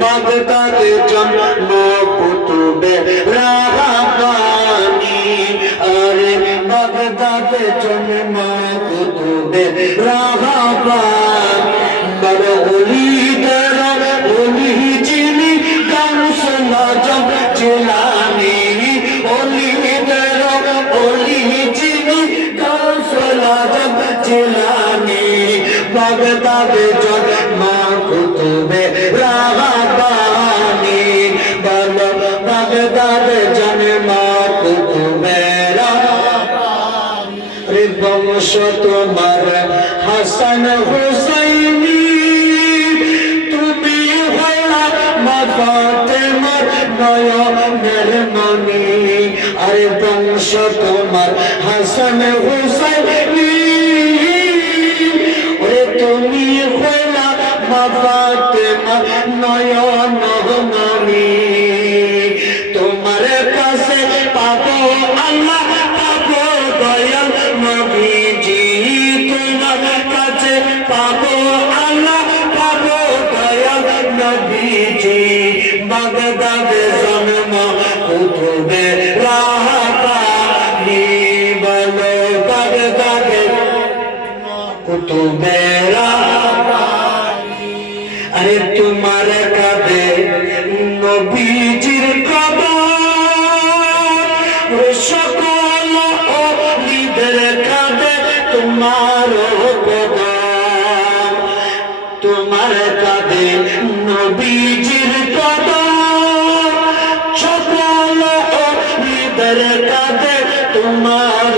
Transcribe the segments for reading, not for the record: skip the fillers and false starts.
বাগদাদে জন্ম কুতুবে রাব্বানি আরে বাগদাদে জন্ম কুতুবে রাব্বানি বড় ওলিদের ওলি যিনি গাউসুল আজম জিলানী ওলিদের ওলি যিনি গাউসুল আজম জিলানী বাগদাদে জন্ম কুতুবে রাব্বানি বলো বাগদাদে জন্ম কুতুবে রাব্বানি রে বংশ তোমার হাসান হুসাইনি তুমি হলা মা ফাতেমার নয়নের মনি আরে বংশ তোমার হাসান হুসাইনি তুমি হলা মা ফাতেমার নয়নের মনি তোমার কাছে পাবো আল্লাহ পাবো দয়াল নবীজি তোমার কাছে পাবো আল্লাহ পাবো দয়াল নবীজি বাগদাদে জন্ম কুতুবে রাব্বানি বলো বাগদাদে কুতুবে রাব্বানি আরে তোমার কাঁধে নবীজির কবর সকল ওলিদের কাঁধে তোমার কদম তোমার কাঁধে নবীজির কদম সকল ওলিদের কাঁধে তোমার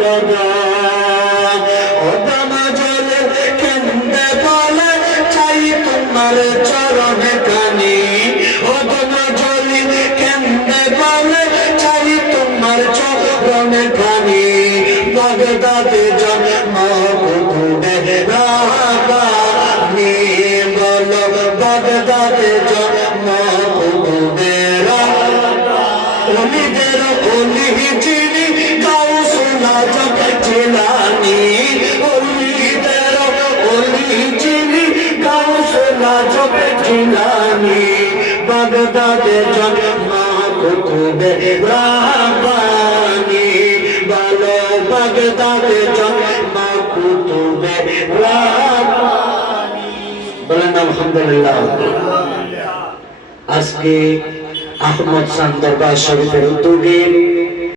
কদম ওদম জলে কেন্দ্রে বলে চাই তোমার চরণে কানি ওদম জলে কেন্দ্রে বলে চাই তোমার চরণে কানি বাগদাদে জন্ম কুতুবে রাব্বানি বলো বাগদাদে জন্ম কুতুবে রাব্বানি ওলিদের ওলি যিনি গাউসুল আজম জিলানী ওলিদের ওলি যিনি গাউসুল আজম জিলানী বাগদাদে জন্ম কুতুবে রাব্বানি বলো বাগদাদে জন্ম কুতুবে রাব্বানি বলেন আলহামদুলিল্লাহ। আজকে আহমদ শাহ দরবার শরীফের উদ্যোগে